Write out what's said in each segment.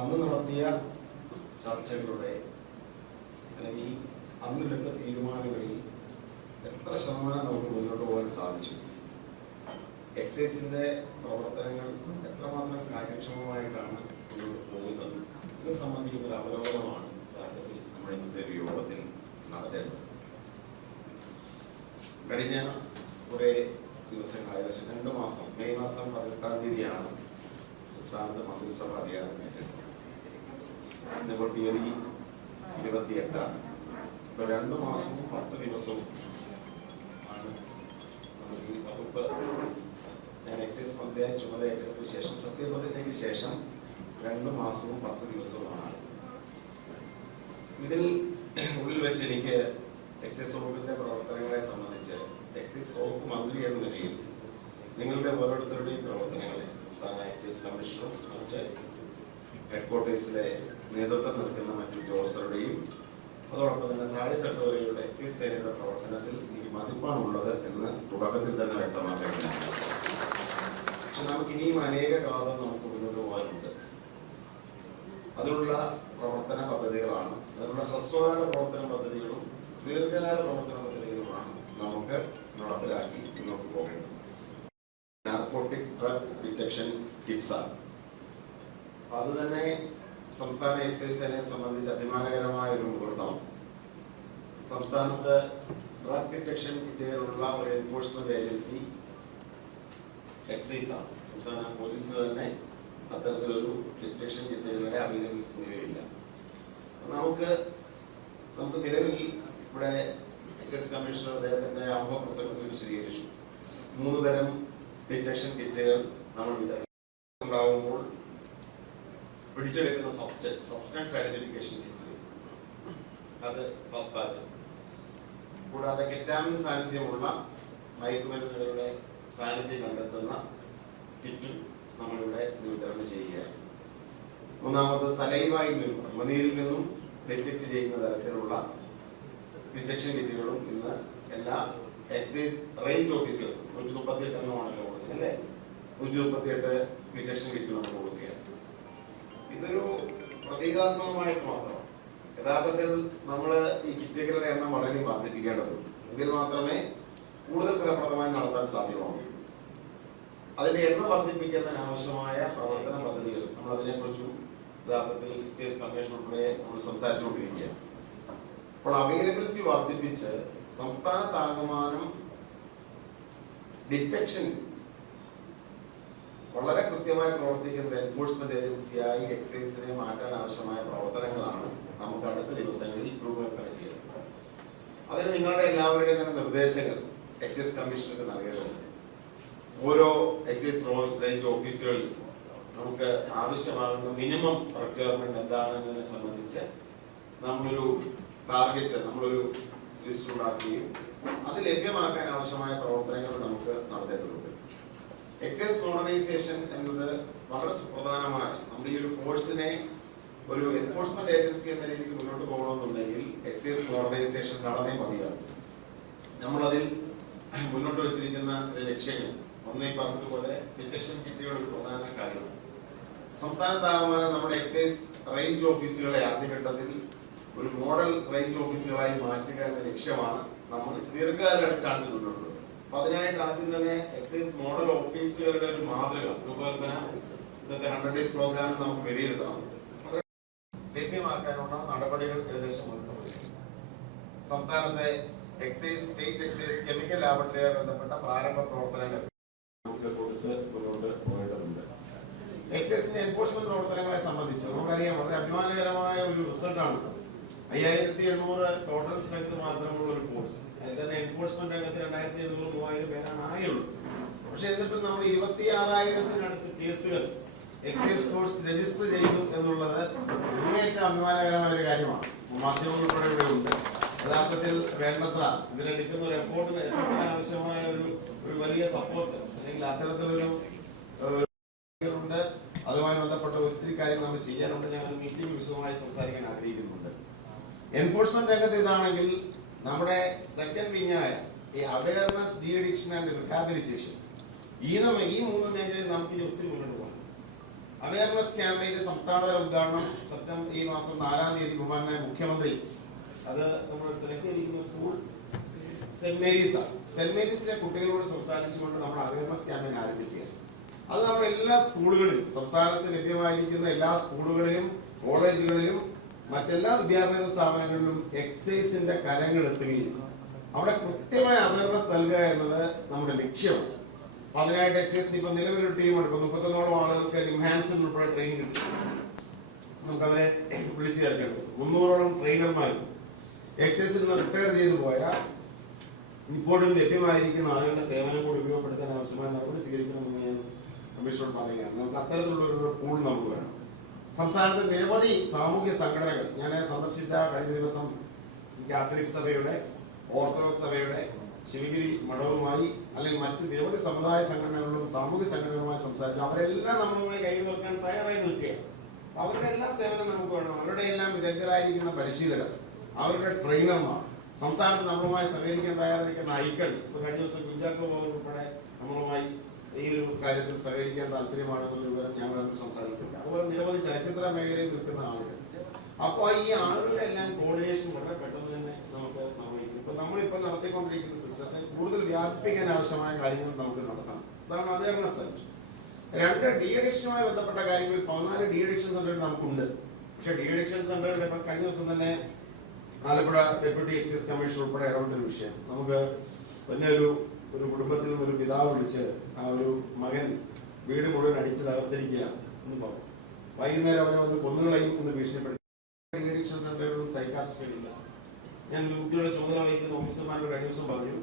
അന്ന് നടത്തിയ ചർച്ചകളുടെ അല്ലെങ്കിൽ അന്നെടുത്ത തീരുമാനങ്ങളിൽ എത്ര ശതമാനം നമുക്ക് മുന്നോട്ട് പോകാൻ സാധിച്ചു, എക്സൈസിന്റെ പ്രവർത്തനങ്ങൾ എത്രമാത്രം കാര്യക്ഷമമായിട്ടാണ് മുന്നോട്ട് പോകുന്നത്, ഇത് സംബന്ധിക്കുന്ന ഒരു അവലോകനമാണ് യഥാർത്ഥത്തിൽ നമ്മുടെ ഇന്നത്തെ ഒരു യോഗത്തിൽ നടത്തേണ്ടത്. കഴിഞ്ഞ കുറെ ദിവസങ്ങൾ, ഏകദേശം 2 മാസം, മെയ് മാസം 18-ാം തീയതിയാണ് സംസ്ഥാനത്ത് മന്ത്രിസഭ അധികാരം ഏറ്റെടുത്തത്. ഇന്നിപ്പോൾ തീയതി 28-ആണ്. ഇപ്പൊ 2 മാസവും 10 ദിവസവും ആണ് ഈ വകുപ്പ് ഞാൻ എക്സൈസ് മന്ത്രിയായി ചുമതല ഏറ്റെടുത്ത ശേഷം, സത്യപ്രതിജ്ഞയ്ക്ക് ശേഷം 2 മാസവും 10 ദിവസവുമാണ്. ഇതിൽ ഉള്ളിൽ വെച്ച് എനിക്ക് എക്സൈസ് വകുപ്പിന്റെ പ്രവർത്തനങ്ങളെ സംബന്ധിച്ച് എക്സൈസ് വകുപ്പ് മന്ത്രി എന്ന നിലയിൽ നിങ്ങളുടെ ഓരോരുത്തരുടെയും പ്രവർത്തനങ്ങളെ സംസ്ഥാന എക്സൈസ് കമ്മീഷണറും മറ്റ് ഹെഡ്ക്വാർട്ടേഴ്സിലെ നേതൃത്വം നൽകുന്ന മറ്റു ഉദ്യോഗസ്ഥരുടെയും അതോടൊപ്പം തന്നെ താഴെത്തട്ടുവരെയുള്ള എക്സൈസ് സേനയുടെ പ്രവർത്തനത്തിൽ എനിക്ക് മതിപ്പാണുള്ളത് എന്ന് തുടക്കത്തിൽ തന്നെ വ്യക്തമാക്കേണ്ടതാണ്. പക്ഷെ നമുക്ക് ഇനിയും അനേക കാലം നമുക്ക് മുന്നോട്ട് പോകാനുണ്ട്. അതിനുള്ള പ്രവർത്തന പദ്ധതികളാണ്, അതിനുള്ള ഹ്രസ്വകാല പ്രവർത്തന പദ്ധതികളും ദീർഘകാല പ്രവർത്തന പദ്ധതികളുമാണ് നമുക്ക് നടപ്പിലാക്കി മുന്നോട്ട് പോകേണ്ടത്. നാർക്കോട്ടിക് ഡ്രഗ് ഡിറ്റക്ഷൻ കിറ്റ്സ് ആണ്. അത് തന്നെ സംസ്ഥാന എക്സൈസ് സേനയെ സംബന്ധിച്ച് അഭിമാനകരമായ ഒരു മുഹൂർത്തം. സംസ്ഥാനത്ത് ഡ്രഗ് ഡിറ്റക്ഷൻ കിറ്റുകളുള്ള ഒരു എൻഫോഴ്സ്മെന്റ് ഏജൻസി എക്സൈസ് ആണ്. സംസ്ഥാന പോലീസിന് തന്നെ അത്തരത്തിലൊരു ഡിറ്റക്ഷൻ കിറ്റുകളുടെ അവൈലബിലിറ്റി നിലവിലില്ല. നമുക്ക് നിലവിൽ ഇവിടെ എക്സൈസ് കമ്മീഷണർ അദ്ദേഹത്തിന്റെ ആമുഖ പ്രസംഗത്തിൽ വിശദീകരിച്ചു. 3 തരം ഡിറ്റക്ഷൻ കിറ്റുകൾ നമ്മൾ വിതരണമാകുമ്പോൾ പിടിച്ചെടുക്കുന്ന സബ്സ്റ്റൻസ് ഐഡന്റിഫിക്കേഷൻ കിറ്റ്, അത് ഫസ്റ്റ് ബാച്ച്. കൂടാതെ കെറ്റാമിൻ സാന്നിധ്യമുള്ള മയക്കുമരുന്നുകളുടെ സാന്നിധ്യം കണ്ടെത്തുന്ന കിറ്റും നമ്മളിവിടെ വിതരണം ചെയ്യുകയാണ്. 3ാമത് സലൈവയിൽ നിന്നും, മണീരിൽ നിന്നും ഡിറ്റക്ട് ചെയ്യുന്ന തരത്തിലുള്ള ഡിറ്റക്ഷൻ കിറ്റുകളും ഇന്ന് എല്ലാ എക്സൈസ് റേഞ്ച് ഓഫീസുകൾക്കും 138 എണ്ണമാണല്ലോ കൊടുക്കുന്നത് അല്ലേ, 138 ഡിറ്റക്ഷൻ കിറ്റുകൾ നമ്മൾ കൊടുക്കുകയാണ്. ഇതൊരു പ്രതീകാത്മകമായിട്ട് മാത്രമാണ്. യഥാർത്ഥത്തിൽ നമ്മൾ ഈ കിറ്റുകളുടെ എണ്ണം വളരെ വർദ്ധിപ്പിക്കേണ്ടതുണ്ട്. എങ്കിൽ മാത്രമേ കൂടുതൽ ഫലപ്രദമായി നടത്താൻ സാധ്യമാകൂ. അതിന്റെ എണ്ണം വർദ്ധിപ്പിക്കുന്നതിന് ആവശ്യമായ പ്രവർത്തന പദ്ധതികൾ നമ്മൾ അതിനെക്കുറിച്ചും യഥാർത്ഥത്തിൽ എക്സൈസ് കമ്മീഷൻ ഉൾപ്പെടെ നമ്മൾ സംസാരിച്ചുകൊണ്ടിരിക്കുകയാണ്. അപ്പോൾ അവൈലബിലിറ്റി വർദ്ധിപ്പിച്ച് സംസ്ഥാനത്താകമാനം ഡിറ്റക്ഷൻ വളരെ കൃത്യമായി പ്രവർത്തിക്കുന്ന ഒരു എൻഫോഴ്സ്മെന്റ് ഏജൻസിയായി എക്സൈസിനെ മാറ്റാൻ ആവശ്യമായ പ്രവർത്തനങ്ങളാണ് നമുക്ക് അടുത്ത ദിവസങ്ങളിൽ രൂപകൽപ്പന ചെയ്യുന്നത്. അതിന് നിങ്ങളുടെ എല്ലാവരുടെയും തന്നെ നിർദ്ദേശങ്ങൾ എക്സൈസ് കമ്മീഷണർക്ക് നൽകേണ്ടതുണ്ട്. ഓരോ എക്സൈസ് റേഞ്ച് ഓഫീസുകളിൽ നമുക്ക് ആവശ്യമാകുന്ന മിനിമം റിക്വയർമെന്റ് എന്താണെന്നതിനെ സംബന്ധിച്ച് നമ്മളൊരു ടാർഗറ്റ്, നമ്മളൊരു ലിസ്റ്റ് ഉണ്ടാക്കുകയും അത് ലഭ്യമാക്കാൻ ആവശ്യമായ പ്രവർത്തനങ്ങൾ നമുക്ക് നടത്തേണ്ടതുണ്ട്. എക്സൈസ് മോഡേണൈസേഷൻ എന്നത് വളരെ സുപ്രധാനമായ നമ്മുടെ ഈ ഒരു ഫോഴ്സിനെ ഒരു എൻഫോഴ്സ്മെന്റ് ഏജൻസി എന്ന രീതിയിൽ മുന്നോട്ട് പോകണമെന്നുണ്ടെങ്കിൽ എക്സൈസ് മോഡേണൈസേഷൻ നടന്നേ മതിയാകും. നമ്മളതിൽ മുന്നോട്ട് വെച്ചിരിക്കുന്ന ചില ലക്ഷ്യങ്ങൾ, ഒന്നേ പറഞ്ഞതുപോലെ ഡിറ്റക്ഷൻ കിറ്റുകൾ ഒരു പ്രധാന കാര്യമാണ്. സംസ്ഥാനത്താകമാനം നമ്മുടെ എക്സൈസ് റേഞ്ച് ഓഫീസുകളെ ആദ്യഘട്ടത്തിൽ ഒരു മോഡൽ റേഞ്ച് ഓഫീസുകളായി മാറ്റുക എന്ന ലക്ഷ്യമാണ് നമ്മൾ ദീർഘകാല അടിസ്ഥാനത്തിൽ മുന്നോട്ട് പോകുന്നത്. അപ്പൊ അതിനായിട്ട് ആദ്യം തന്നെ എക്സൈസ് മോഡൽ ഓഫീസുകളുടെ ഒരു മാതൃക രൂപകൽപ്പന ഇന്നത്തെ 100 ഡേയ്സ് പ്രോഗ്രാമിൽ നമുക്ക് വിലയിരുത്തണം. ലഭ്യമാക്കാനുള്ള നടപടികൾ ഏകദേശം സംസ്ഥാനത്തെ എക്സൈസ് സ്റ്റേറ്റ് എക്സൈസ് കെമിക്കൽ ലാബറട്ടറിയുമായി ബന്ധപ്പെട്ട പ്രാരംഭ പ്രവർത്തനങ്ങൾ നമുക്ക് കൊടുത്ത് മുന്നോട്ട് പോകേണ്ടതുണ്ട്. എക്സൈസിന്റെ എൻഫോഴ്സ്മെന്റ് പ്രവർത്തനങ്ങളെ സംബന്ധിച്ച് നമുക്കറിയാം വളരെ അഭിമാനകരമായ ഒരു റിസൾട്ടാണ്. 5700 ടോട്ടൽ സ്ട്രെങ്ത് മാത്രമുള്ള ഒരു ഫോഴ്സ്. അതിൽ തന്നെ എൻഫോഴ്സ്മെന്റ് രംഗത്ത് 2700-3000 പേരാണ് ആയുള്ളത്. പക്ഷെ എന്നിട്ട് നമ്മൾ 26,000-നടുത്ത് കേസുകൾ എക്സൈസ് ഫോഴ്സ് രജിസ്റ്റർ ചെയ്തു എന്നുള്ളത് അങ്ങേയറ്റം അഭിമാനകരമായ ഒരു കാര്യമാണ്. മാധ്യമങ്ങൾ ഉൾപ്പെടെ ഇവിടെ ഉണ്ട്. യഥാർത്ഥത്തിൽ വേണ്ടത്ര ഇതിലെടുക്കുന്ന ഒരു എഫോർട്ടിന് ആവശ്യമായ ഒരു വലിയ സപ്പോർട്ട് അല്ലെങ്കിൽ അത്തരത്തിലൊരു ഉണ്ട്. അതുമായി ബന്ധപ്പെട്ട ഒത്തിരി കാര്യങ്ങൾ നമ്മൾ ചെയ്യാനുണ്ട്. ഞങ്ങൾ മീറ്റിംഗ് വിശദമായി സംസാരിക്കാൻ ആഗ്രഹിക്കുന്നുണ്ട്. എൻഫോഴ്സ്മെന്റ് രംഗത്ത് ഇതാണെങ്കിൽ നമ്മുടെ സെക്കൻഡ് വിങ്ങായ ഈ awareness, de addiction and rehabilitation, ഈ 3 മേഖലയിൽ നമുക്ക് ഇനി ഒത്തിരി മുന്നോട്ട് പോകണം. അവയർനെസ് ക്യാമ്പയിന്റെ സംസ്ഥാനതല ഉദ്ഘാടനം ഈ മാസം 4-ാം തീയതി ബഹുമാനായ മുഖ്യമന്ത്രി അത് നമ്മൾ സെലക്ട് ചെയ്തിരിക്കുന്ന സ്കൂൾ സെന്റ് മേരീസിലെ കുട്ടികളോട് സംസാരിച്ചുകൊണ്ട് നമ്മൾ അവയർനെസ് ക്യാമ്പയിൻ ആരംഭിക്കുക. അത് നമ്മുടെ എല്ലാ സ്കൂളുകളിലും, സംസ്ഥാനത്ത് ലഭ്യമായിരിക്കുന്ന എല്ലാ സ്കൂളുകളിലും, കോളേജുകളിലും, മറ്റെല്ലാ വിദ്യാഭ്യാസ സ്ഥാപനങ്ങളിലും എക്സൈസിന്റെ കരങ്ങൾ എത്തുകയും അവിടെ കൃത്യമായ അവയർനെസ് നൽകുക എന്നത് നമ്മുടെ ലക്ഷ്യമാണ്. അപ്പൊ അതിനായിട്ട് എക്സൈസിന് ഇപ്പൊ നിലവിലൊരു ടീമാണ്. ഇപ്പൊ 31ഓളം ആളുകൾക്ക് എൻഹാൻസ്ഡ് ഉൾപ്പെടെ ട്രെയിനിങ് കിട്ടും. നമുക്കവരെ വിളിച്ചു ചേർക്കേണ്ടത് 300ഓളം ട്രെയിനർമാരും എക്സൈസിൽ നിന്ന് റിട്ടയർ ചെയ്തു പോയ ഇപ്പോഴും ലഭ്യമായിരിക്കുന്ന ആളുകളുടെ സേവനം കൂടി ഉപയോഗപ്പെടുത്താൻ ആവശ്യമായ നടപടി സ്വീകരിക്കണമെന്ന് ഞാൻ കമ്മീഷനോട് പറയുകയാണ്. നമുക്ക് അത്തരത്തിലുള്ള ഒരു പൂൾ നമുക്ക് വേണം. സംസ്ഥാനത്തെ നിരവധി സാമൂഹ്യ സംഘടനകൾ ഞാൻ സന്ദർശിച്ച കഴിഞ്ഞ ദിവസം കാത്തലിക് സഭയുടെ, ഓർത്തഡോക്സ് സഭയുടെ, ശിവഗിരി മഠവുമായി അല്ലെങ്കിൽ മറ്റ് നിരവധി സമുദായ സംഘടനകളും സാമൂഹ്യ സംഘടനകളുമായി സംസാരിച്ചു. അവരെല്ലാം നമ്മളുമായി കൈ നോക്കാൻ തയ്യാറായി നിൽക്കുകയാണ്. അവരുടെ എല്ലാ സേവനം നമുക്ക് വേണം. അവരുടെ എല്ലാം വിദഗ്ധരായിരിക്കുന്ന പരിശീലകർ, അവരുടെ ട്രെയിനർമാർ, സംസ്ഥാനത്ത് നമ്മളുമായി സഹകരിക്കാൻ തയ്യാറായി നിൽക്കുന്ന ഐക്കൺസ്. കഴിഞ്ഞ ദിവസം കുഞ്ചാക്കോ ബോബൻ ഉൾപ്പെടെ നമ്മളുമായി ഈ ഒരു കാര്യത്തിൽ സഹകരിക്കാൻ താല്പര്യമാണെന്നുള്ള വിവരം ഞങ്ങൾ തമ്മിൽ സംസാരിക്കുന്നുണ്ട്. അതുപോലെ നിരവധി ചലച്ചിത്ര മേഖലയിൽ നിൽക്കുന്ന ആളുകൾ. അപ്പോൾ ഈ ആളുകളുടെ എല്ലാം കോർഡിനേഷൻ വളരെ പെട്ടെന്ന് തന്നെ നമുക്ക് നിർവഹിക്കും. ഇപ്പൊ നമ്മളിപ്പോൾ നടത്തിക്കൊണ്ടിരിക്കുന്ന സിസ്റ്റത്തെ കൂടുതൽ വ്യാപിപ്പിക്കാൻ ആവശ്യമായ കാര്യങ്ങൾ നമുക്ക് നടത്തണം. അതാണ് അവയർനെസ് സെന്റർ. 2 ഡി അഡിക്ഷനുമായി ബന്ധപ്പെട്ട കാര്യങ്ങളിൽ 14 ഡി അഡിക്ഷൻ സെന്ററുകൾ നമുക്കുണ്ട്. പക്ഷേ ഡി അഡിക്ഷൻ സെന്ററുകൾ ഇപ്പൊ കഴിഞ്ഞ ദിവസം തന്നെ ആലപ്പുഴ ഡെപ്യൂട്ടി എക്സൈസ് കമ്മീഷണർ ഉൾപ്പെടെ ഇടപെട്ടൊരു വിഷയം. നമുക്ക് പിന്നെ ഒരു കുടുംബത്തിൽ നിന്നൊരു പിതാവ് വിളിച്ച് ആ ഒരു മകൻ വീട് മുഴുവൻ അടിച്ച് തകർത്തിരിക്കുകയാണ് എന്ന് പറഞ്ഞു. വൈകുന്നേരം അവരെ വന്ന് കൊന്നുകളയും എന്ന് ഭീഷണിപ്പെടുത്തി. ഡി അഡിക്ഷൻ സെന്ററുകളും സൈക്കാട്രിസ്റ്റുകളില്ല. ഞാൻ വിമുക്തിയുടെ ചുമതല വഹിക്കുന്ന ഓഫീസർമാരുടെ കഴിഞ്ഞ ദിവസം പറഞ്ഞു,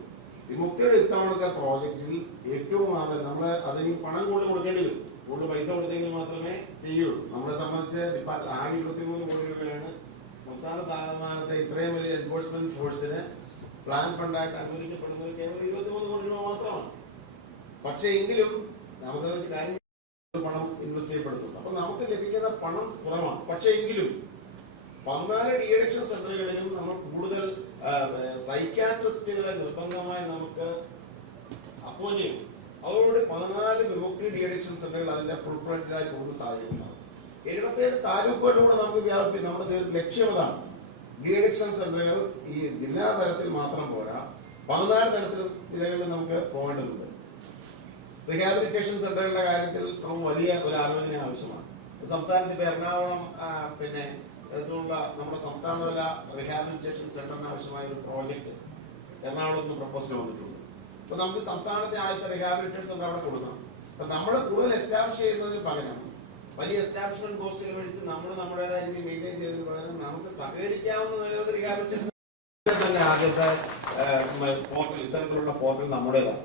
വിമുക്തിയുടെ ഇത്തവണത്തെ പ്രോജക്റ്റിൽ ഏറ്റവും ആദ്യം നമ്മൾ അതിന് പണം കൂടുതൽ കൊടുക്കേണ്ടി വരും. കൂടുതൽ പൈസ കൊടുത്തെങ്കിൽ മാത്രമേ ചെയ്യുള്ളൂ. നമ്മളെ സംബന്ധിച്ച് ആകെ 23 കോടി രൂപയാണ് സംസ്ഥാനത്താകമാനത്തെ ഇത്രയും വലിയ എൻഫോഴ്സ്മെന്റ് ഫോഴ്സിന് പ്ലാൻ ഫണ്ടായിട്ട് അനുവദിക്കപ്പെടുന്നത് കേവലം 23 കോടി രൂപ മാത്രമാണ്. പക്ഷേ എങ്കിലും നമുക്ക് കാര്യം പണം ഇൻവെസ്റ്റ് ചെയ്യപ്പെടുത്തുന്നു. അപ്പൊ നമുക്ക് ലഭിക്കുന്ന പണം കുറവാണ്. പക്ഷേ എങ്കിലും 14 ഡി അഡിക്ഷൻ സെന്ററുകളിലും നമ്മൾ കൂടുതൽ സൈക്കാട്രിസ്റ്റുകളെ നിർബന്ധമായി നമുക്ക് അപ്പോയിന്റ് ചെയ്യും. അതോടുകൂടി 14 വിമുക്തി ഡി അഡിക്ഷൻ സെന്ററുകൾ അതിന്റെ ഫുൾ ഫ്ലഡ്ജായി പോകുന്ന സാഹചര്യമാണ്. 77 താലൂക്കുകളിലൂടെ നമുക്ക് വ്യാപിപ്പിക്കും. നമ്മുടെ ലക്ഷ്യം അതാണ്. ഡി അഡിക്ഷൻ സെന്ററുകൾ ഈ ജില്ലാ തലത്തിൽ മാത്രം പോരാ, 14 ജില്ലകളിൽ നമുക്ക് പോകേണ്ടതുണ്ട്. റീഹാബിലിറ്റേഷൻ സെന്ററുകളുടെ കാര്യത്തിൽ നമുക്ക് വലിയ ഒരു ആലോചന ആവശ്യമാണ്. സംസ്ഥാനത്ത് ഇപ്പൊ എറണാകുളം പിന്നെ ഇതിനുള്ള നമ്മുടെ സംസ്ഥാനതല റീഹാബിലിറ്റേഷൻ സെന്ററിന് ആവശ്യമായ ഒരു പ്രോജക്റ്റ് എറണാകുളത്ത് നിന്ന് പ്രപ്പോസൽ വന്നിട്ടുണ്ട്. അപ്പൊ നമുക്ക് സംസ്ഥാനത്തെ ആദ്യത്തെ റീഹാബിലിറ്റേഷൻ സെന്റർ അവിടെ കൊടുക്കണം. അപ്പൊ നമ്മൾ കൂടുതൽ എസ്റ്റാബ്ലിഷ് ചെയ്യുന്നതിന് പകരം വലിയ എസ്റ്റാബ്ലിഷ്മെന്റ് കോഴ്സുകൾ മേടിച്ച് നമ്മൾ നമ്മുടേതായ രീതിയിൽ മെയിൻറ്റെയിൻ ചെയ്തതിന് പകരം നമുക്ക് സഹകരിക്കാവുന്ന നിരവധി റീഹാബിലിറ്റേഷൻ തന്നെ ആദ്യത്തെ പോർട്ടൽ, ഇത്തരത്തിലുള്ള പോർട്ടൽ നമ്മുടേതാണ്.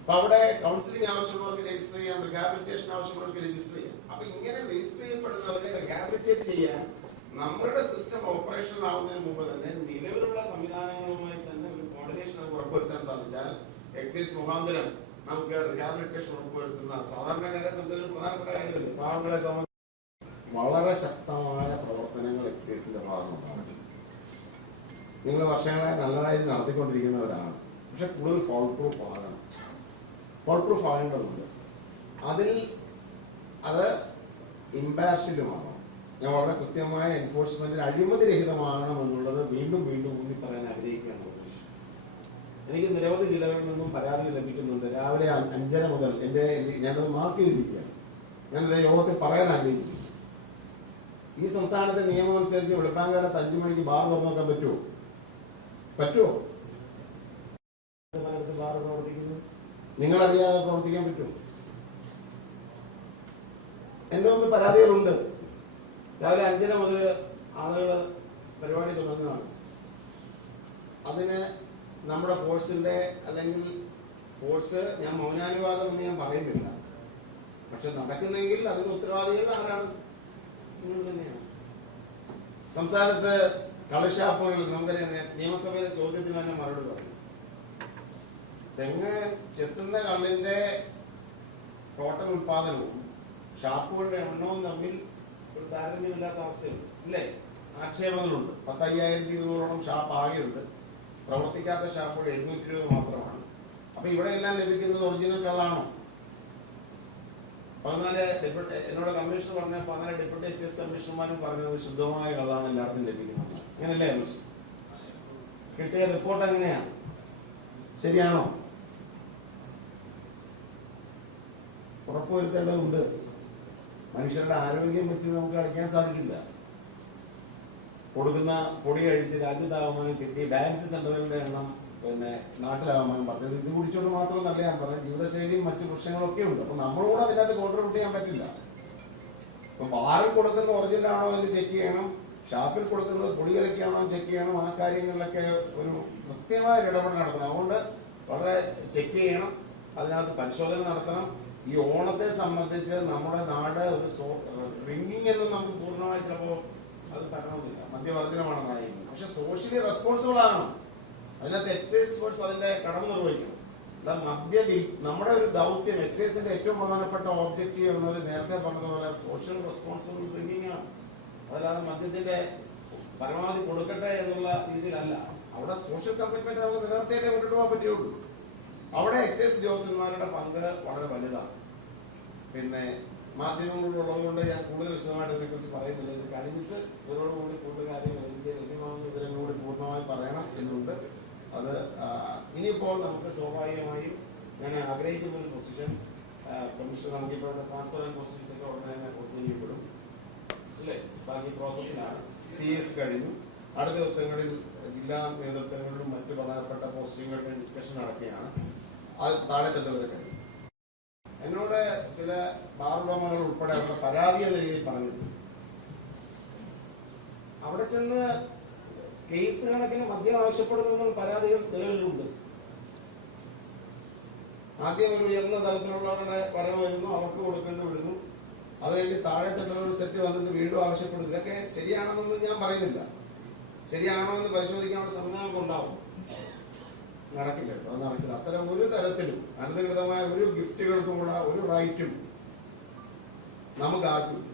അപ്പൊ അവിടെ കൗൺസിലിംഗ് ആവശ്യമുള്ളവർക്ക് രജിസ്റ്റർ ചെയ്യാം, റീഹാബിലിറ്റേഷൻ ആവശ്യമുള്ളവർക്ക് രജിസ്റ്റർ ചെയ്യാം. അപ്പൊ ഇങ്ങനെ രജിസ്റ്റർ ചെയ്യപ്പെടുന്നവരെ റീഹാബിലിറ്റേറ്റ് ചെയ്യാൻ നമ്മളുടെ സിസ്റ്റം ഓപ്പറേഷണൽ ആവുന്നതിന് മുമ്പ് തന്നെ നിലവിലുള്ള സംവിധാനങ്ങളുമായി തന്നെ ഒരു കോർഡിനേഷൻ ഉറപ്പുവരുത്താൻ സാധിച്ചാൽ എക്സൈസ് മുഖാന്തരം നമുക്ക് റീഹാബിലിറ്റേഷൻ ഉറപ്പുവരുത്തുന്ന സാധാരണക്കാരെ സംബന്ധിച്ച് പ്രധാനപ്പെട്ട കാര്യമില്ല. പാവങ്ങളെ സംബന്ധിച്ച് വളരെ ശക്തമായ പ്രവർത്തനങ്ങൾ എക്സൈസിന്റെ ഭാഗമാണ്. നിങ്ങൾ വർഷങ്ങളായി നല്ലതായി നടത്തിക്കൊണ്ടിരിക്കുന്നവരാണ്. പക്ഷെ കൂടുതൽ ഫോൾ പ്രൂഫ് ആകണം. ഫോൾ പ്രൂഫ് ആകേണ്ടതുണ്ട്. അത് ഇമ്പാർഷ്യലുമാണ്. ഞാൻ വളരെ കൃത്യമായ എൻഫോഴ്സ്മെന്റിൽ അഴിമതി രഹിതമാകണം എന്നുള്ളത് വീണ്ടും വീണ്ടും ഊന്നി പറയാൻ ആഗ്രഹിക്കുകയാണ്. എനിക്ക് നിരവധി ജില്ലകളിൽ നിന്നും പരാതികൾ ലഭിക്കുന്നുണ്ട്. രാവിലെ 5:30 മുതൽ ഞാനത് മാർക്ക് ചെയ്തിരിക്കുകയാണ്. ഞാനത് യോഗത്തിൽ പറയാൻ ആഗ്രഹിക്കുന്നു. ഈ സംസ്ഥാനത്തെ നിയമം അനുസരിച്ച് വെളുപ്പാങ്കാലത്ത് 5 മണിക്ക് ബാർ തുറന്നു നോക്കാൻ പറ്റുമോ? ബാർ പ്രവർത്തിക്കുന്നത് നിങ്ങളറിയാതെ പ്രവർത്തിക്കാൻ പറ്റുമോ? എന്റെ മുമ്പിൽ പരാതികളുണ്ട്. രാവിലെ 5:30 മുതൽ ആളുകൾ പരിപാടി തുടങ്ങുന്നതാണ്. അതിന് നമ്മുടെ ഫോഴ്സിന്റെ അല്ലെങ്കിൽ ഫോഴ്സ്, ഞാൻ മൗനാനുവാദം എന്ന് ഞാൻ പറയുന്നില്ല, പക്ഷെ നടക്കുന്നെങ്കിൽ അതിന് ഉത്തരവാദികൾ ആരാണ്? നിങ്ങൾ തന്നെയാണ്. സംസ്ഥാനത്ത് കളഷാപ്പുകൾ നമുക്കറിയാം. നിയമസഭയിലെ ചോദ്യത്തിന് തന്നെ മറുപടി പറഞ്ഞു. തെങ്ങ് ചെത്തുന്ന കള്ളിന്റെ ടോട്ടൽ ഉത്പാദനവും ഷാപ്പുകളുടെ എണ്ണവും തമ്മിൽ ഒരു താരതമ്യമില്ലാത്ത അവസ്ഥയുണ്ട്, ഇല്ലേ? ആക്ഷേപങ്ങളുണ്ട്. 10,200 ഷാപ്പ് ആകെയുണ്ട്. പ്രവർത്തിക്കാത്ത ഷാപ്പുകൾ 700 രൂപ മാത്രമാണ്. അപ്പൊ ഇവിടെ എല്ലാം ലഭിക്കുന്നത് ഒറിജിനൽ കള്ളാണോ? എന്നോട് കമ്മീഷണർ പറഞ്ഞ 14 ഡെപ്യൂട്ടി എക്സൈസ് കമ്മീഷണർമാരും പറഞ്ഞത് ശുദ്ധമായ കള്ളാണ് എല്ലായിടത്തും ലഭിക്കുന്നത്. അങ്ങനല്ലേ കമ്മീഷൻ? കിട്ടിയ റിപ്പോർട്ട് എങ്ങനെയാണ്? ശരിയാണോ? ഉറപ്പുവരുത്തേണ്ടതുണ്ട്. മനുഷ്യരുടെ ആരോഗ്യം വെച്ച് നമുക്ക് കളിക്കാൻ സാധിക്കില്ല. കൊടുക്കുന്ന പൊടി കഴിച്ച് രാജ്യത്താകമാനം കിട്ടി ഡയാലിസിസ് സെന്ററുകളുടെ എണ്ണം നാട്ടിലാകമാനം പറഞ്ഞത് ഇത് കുടിച്ചുകൊണ്ട് മാത്രമല്ല ഞാൻ പറഞ്ഞത്, ജീവിതശൈലിയും മറ്റു പ്രശ്നങ്ങളൊക്കെ ഉണ്ട്. അപ്പൊ നമ്മളോട് അതിനകത്ത് കോൺട്രിബ്യൂട്ട് ചെയ്യാൻ പറ്റില്ല. ഇപ്പൊ ബാറിൽ കൊടുക്കുന്ന ഒറിജിനൽ ആണോ എന്ന് ചെക്ക് ചെയ്യണം, ഷാപ്പിൽ കൊടുക്കുന്നത് പൊടി കലക്കിയാണോ ചെക്ക് ചെയ്യണം. ആ കാര്യങ്ങളിലൊക്കെ ഒരു കൃത്യമായ ഇടപെടൽ നടത്തണം. അതുകൊണ്ട് വളരെ ചെക്ക് ചെയ്യണം, അതിനകത്ത് പരിശോധന നടത്തണം. ഈ ഓണത്തെ സംബന്ധിച്ച് നമ്മുടെ നാട് ഒരു ഡ്രിങ്കിങ് എന്നും നമുക്ക് പൂർണ്ണമായി ചിലപ്പോൾ അത് തരണമെന്നില്ല, മദ്യവർജനമാണെന്നായിരിക്കും. പക്ഷെ സോഷ്യലി റെസ്പോൺസിബിൾ ആകണം. അതിനകത്ത് എക്സൈസ് ഫോഴ്സ് അതിന്റെ കടമ നിർവഹിക്കണം. നമ്മുടെ ഒരു ദൗത്യം, എക്സൈസിന്റെ ഏറ്റവും പ്രധാനപ്പെട്ട ഒബ്ജക്റ്റീവ് എന്നത് നേരത്തെ പറഞ്ഞതുപോലെ സോഷ്യൽ റെസ്പോൺസിബിൾ ഡ്രിങ്കിങ് ആണ്. അതല്ലാതെ മദ്യത്തിന്റെ പരമാവധി കൊടുക്കട്ടെ എന്നുള്ള രീതിയിലല്ല. അവിടെ സോഷ്യൽ കമ്മിറ്റ്മെന്റ് നമുക്ക് നിലനിർത്തിയാലേ മുന്നോട്ട് പോകാൻ പറ്റുള്ളൂ. അവിടെ എക്സൈസ് ഉദ്യോഗസ്ഥന്മാരുടെ പങ്ക് വളരെ വലുതാണ്. മാധ്യമങ്ങളുള്ളത് കൊണ്ട് ഞാൻ കൂടുതൽ വിശദമായിട്ട് ഇതിനെക്കുറിച്ച് പറയുന്നില്ല. ഇത് കഴിഞ്ഞിട്ട് ഇവരോടുകൂടി കൂടുതൽ കാര്യങ്ങൾ എനിക്ക് ലഭ്യമാകുന്ന വിവരങ്ങൾ കൂടി പൂർണ്ണമായി പറയണം എന്നുണ്ട്. അത് ഇനിയിപ്പോൾ നമുക്ക് സ്വാഭാവികമായും ഞാൻ ആഗ്രഹിക്കുന്ന ഒരു പൊസിഷൻ കമ്മീഷൻ നമുക്കിപ്പോൾ ട്രാൻസ്ഫർ ആൻഡ് പൊസിഷൻസ് ഒക്കെ ഉടനെ തന്നെ പൂർത്തീകരിക്കപ്പെടും അല്ലേ? ബാക്കി പ്രോസസ്സിലാണ്. CS കഴിഞ്ഞു. അടുത്ത ദിവസങ്ങളിൽ ജില്ലാ നേതൃത്വങ്ങളിലും മറ്റു പ്രധാനപ്പെട്ട പോസ്റ്റിങ്ങുകളുടെ ഡിസ്കഷൻ നടക്കുകയാണ്. അത് താഴെ തട്ടുവരെ കഴിഞ്ഞു. എന്നോട് ചില ബാറുടമകൾ ഉൾപ്പെടെ അവരുടെ പരാതി എന്ന രീതിയിൽ പറഞ്ഞിട്ടുണ്ട്. അവിടെ ചെന്ന് കേസ് കണക്കിന് മദ്യം ആവശ്യപ്പെടുന്ന പരാതികൾ നിലവിലുണ്ട്. ആദ്യം ഒരു ഉയർന്ന തലത്തിലുള്ളവരുടെ വരവ് വരുന്നു, അവർക്ക് കൊടുക്കേണ്ടി വിടുന്നു. അത് കഴിഞ്ഞ് താഴെ തട്ടുള്ള സെറ്റ് വന്നിട്ട് വീണ്ടും ആവശ്യപ്പെടുന്നു. ഇതൊക്കെ ശരിയാണെന്നൊന്നും ഞാൻ പറയുന്നില്ല. ശരിയാണോ എന്ന് പരിശോധിക്കാനുള്ള സംവിധാനം ഉണ്ടാവും. നടക്കില്ല കേട്ടോ, അത് നടക്കില്ല. അത്തരം ഒരു തരത്തിലും അനധികൃതമായ ഒരു ഗിഫ്റ്റുകൾക്കും കൂടെ ഒരു റൈറ്റും നമുക്ക് ആർക്കില്ല.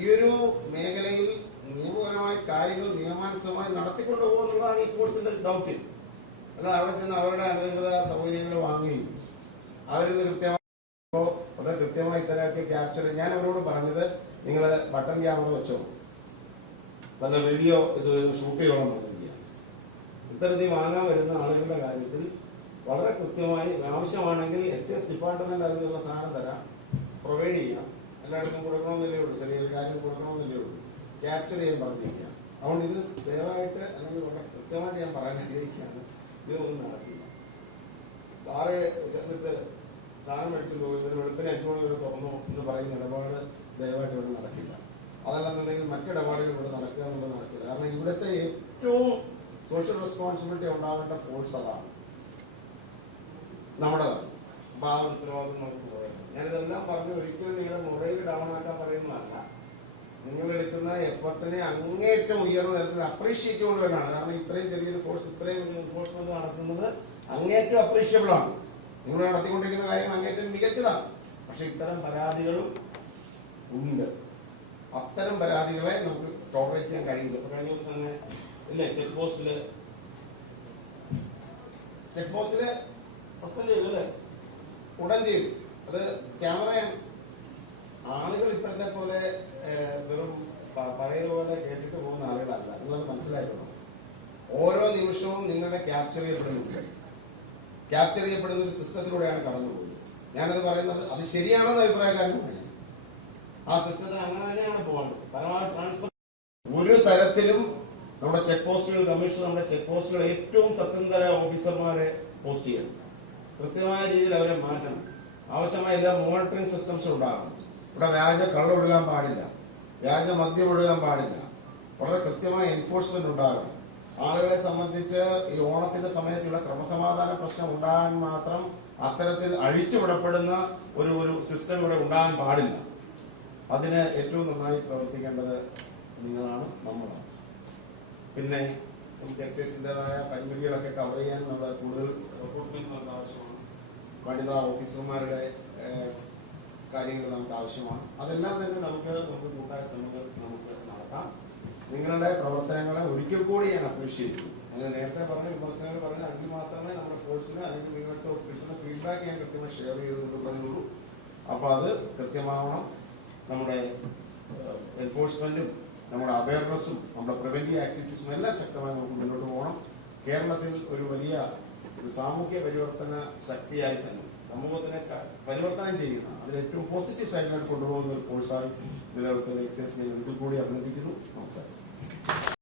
ഈ ഒരു മേഖലയിൽ നിയമപരമായ കാര്യങ്ങൾ നിയമാനുസൃതമായി നടത്തിക്കൊണ്ടുപോകുന്നതാണ് ഈ ഫോഴ്സിന്റെ ദൗത്യം. അല്ല അവിടെ ചെന്ന് അവരുടെ അനധികൃത സൗകര്യങ്ങൾ വാങ്ങുകയും അവരിത് വളരെ കൃത്യമായി ഇത്തരമൊക്കെ ക്യാപ്ചർ. ഞാൻ അവരോട് പറഞ്ഞത്, നിങ്ങൾ ബട്ടൺ ക്യാമറ വെച്ചോ, നല്ല വീഡിയോ ഇത് ഷൂട്ട് ചെയ്യണം പറ്റില്ല. ഇത്തരത്തിൽ വാങ്ങാൻ വരുന്ന ആളുകളുടെ കാര്യത്തിൽ വളരെ കൃത്യമായി ആവശ്യമാണെങ്കിൽ എക്സൈസ് ഡിപ്പാർട്ട്മെന്റ് അതിനുള്ള സാധനം തരാം, പ്രൊവൈഡ് ചെയ്യാം. എല്ലായിടത്തും കൊടുക്കണമെന്നല്ലേ ഉള്ളൂ, ചെറിയൊരു കാര്യം കൊടുക്കണമെന്നല്ലേ ഉള്ളൂ. ക്യാപ്ചർ ചെയ്യാൻ പറഞ്ഞിരിക്കാം. അതുകൊണ്ട് ഇത് ദയവായിട്ട് അല്ലെങ്കിൽ വളരെ കൃത്യമായിട്ട് ഞാൻ പറയാൻ ആഗ്രഹിക്കുകയാണ്, ഇതൊന്നും നടക്കില്ല. സാറ് ചെന്നിട്ട് സാധനം മേടിച്ചു പോയി ഒരു വെളുപ്പിന് 5 മണി വരെ തുറന്നു എന്ന് പറയുന്ന ഇടപാട് ദയവായിട്ട് ഇവിടെ നടക്കില്ല. അതല്ലെന്നുണ്ടെങ്കിൽ മറ്റിടപാടുകൾ ഇവിടെ നടക്കുക എന്നുള്ളത് നടക്കില്ല. കാരണം ഇവിടുത്തെ ഏറ്റവും സോഷ്യൽ റെസ്പോൺസിബിലിറ്റി ഉണ്ടാവേണ്ട ഫോഴ്സ് അതാണ് നമ്മുടെ. അപ്പൊ ആ ഉത്തരവാദിത്വം നമുക്ക് പറയുന്നത്. ഞാനിതെല്ലാം പറഞ്ഞ് ഒരിക്കലും നിങ്ങളുടെ മൊറയിൽ ഡൗൺ ആക്കാൻ പറയുന്നതല്ല. നിങ്ങൾ എടുക്കുന്ന എഫർട്ടിനെ അങ്ങേറ്റം ഉയർന്ന തരത്തിൽ അപ്രീഷിയേറ്റ് കൊണ്ടുവരാനാണ്. കാരണം ഇത്രയും ചെറിയൊരു ഫോഴ്സ് ഇത്രയും എൻഫോഴ്സ്മെന്റ് നടത്തുന്നത് അങ്ങേറ്റം അപ്രീഷിയബിൾ ആണ്. നിങ്ങൾ നടത്തിക്കൊണ്ടിരിക്കുന്ന കാര്യങ്ങൾ അങ്ങേറ്റം മികച്ചതാണ്. പക്ഷെ ഇത്തരം പരാതികളും ഉണ്ട്. അത്തരം പരാതികളെ നമുക്ക് ടോളറേറ്റ് ചെയ്യാൻ കഴിയില്ല. ഇപ്പൊ കഴിഞ്ഞ ദിവസം തന്നെ ഇല്ലേ ചെക്ക് പോസ്റ്റില് സസ്പെൻഡ് ചെയ്തു അല്ലേ? ഉടൻ ചെയ്തു. അത് ക്യാമറയാണ്. ആളുകൾ ഇപ്പോഴത്തെ പോലെ വെറും പഴയതുപോലെ കേട്ടിട്ട് പോകുന്ന ആളുകളല്ല. നിങ്ങളത് മനസ്സിലാക്കണം. ഓരോ നിമിഷവും നിങ്ങളെ ക്യാപ്ചർ ചെയ്യപ്പെടുന്ന ഒരു സിസ്റ്റത്തിലൂടെയാണ് കടന്നുപോകുന്നത്. ഞാനത് പറയുന്നത് അത് ശരിയാണെന്ന് അഭിപ്രായക്കാരൻ പറയാം. ആ സിസ്റ്റത്തിന് അങ്ങനെ തന്നെയാണ് പോകേണ്ടത്. പരമാവധി ട്രാൻസ്ഫർ ഒരു തരത്തിലും നമ്മുടെ ചെക്ക് പോസ്റ്റുകൾ കമ്മീഷൻ നമ്മുടെ ചെക്ക് പോസ്റ്റുകൾ ഏറ്റവും സത്യസന്ധര ഓഫീസർമാരെ പോസ്റ്റ് ചെയ്യണം. കൃത്യമായ രീതിയിൽ അവരെ മാറ്റണം. ആവശ്യമായ എല്ലാ മോണിറ്ററിംഗ് സിസ്റ്റംസും ഉണ്ടാകണം. ഇവിടെ വ്യാജ കള്ളം ഒഴുകാൻ പാടില്ല, വ്യാജ മദ്യം ഒഴുകാൻ പാടില്ല. വളരെ കൃത്യമായ എൻഫോഴ്സ്മെന്റ് ഉണ്ടാകണം. ആളുകളെ സംബന്ധിച്ച് ഈ ഓണത്തിന്റെ സമയത്തുള്ള ക്രമസമാധാന പ്രശ്നം ഉണ്ടാകാൻ മാത്രം അത്തരത്തിൽ അഴിച്ചുവിടപ്പെടുന്ന ഒരു സിസ്റ്റം ഇവിടെ ഉണ്ടാകാൻ പാടില്ല. അതിന് ഏറ്റവും നന്നായി പ്രവർത്തിക്കേണ്ടത് നിങ്ങളാണ്, നമ്മളാണ്. പിന്നെ നമുക്ക് എക്സൈസിൻ്റെതായ പരിമിതികളൊക്കെ കവർ ചെയ്യാൻ നമ്മൾ കൂടുതൽ റിക്രൂട്ട്മെന്റ് നമുക്ക് ആവശ്യമാണ്. വനിതാ ഓഫീസർമാരുടെ കാര്യങ്ങൾ നമുക്ക് ആവശ്യമാണ്. അതെല്ലാം തന്നെ നമുക്ക് കൂട്ടായ ശ്രമങ്ങൾ നമുക്ക് നടത്താം. നിങ്ങളുടെ പ്രവർത്തനങ്ങളെ ഒരിക്കൽ കൂടി ഞാൻ അപ്രീഷിയേറ്റ് ചെയ്യും. അങ്ങനെ നേരത്തെ പറഞ്ഞ വിമർശനങ്ങൾ പറഞ്ഞ അതിൽ മാത്രമേ നമ്മുടെ ഫോഴ്സിന് അല്ലെങ്കിൽ നിങ്ങൾക്ക് കിട്ടുന്ന ഫീഡ്ബാക്ക് ഫീഡ്ബാക്ക് ഞാൻ കൃത്യമായി ഷെയർ ചെയ്തുകൊണ്ടുള്ളതേ ഉള്ളൂ. അപ്പോൾ അത് കൃത്യമാവണം. നമ്മുടെ എൻഫോഴ്സ്മെന്റും നമ്മുടെ അവയർനെസ്സും നമ്മുടെ പ്രിവെന്റീവ് ആക്ടിവിറ്റീസും എല്ലാം ശക്തമായി നമുക്ക് മുന്നോട്ട് പോകണം. കേരളത്തിൽ ഒരു വലിയ സാമൂഹ്യ പരിവർത്തന ശക്തിയായി തന്നെ സമൂഹത്തിനെ പരിവർത്തനം ചെയ്യുന്ന അതിൽ ഏറ്റവും പോസിറ്റീവ് സൈഡിലേക്ക് കൊണ്ടുപോകുന്ന ഒരു കോഴ്സായി നിലനിൽക്കുന്ന എക്സൈസിനെ ഒരിക്കൽ കൂടി അഭിനന്ദിക്കുന്നു. നമസ്കാരം.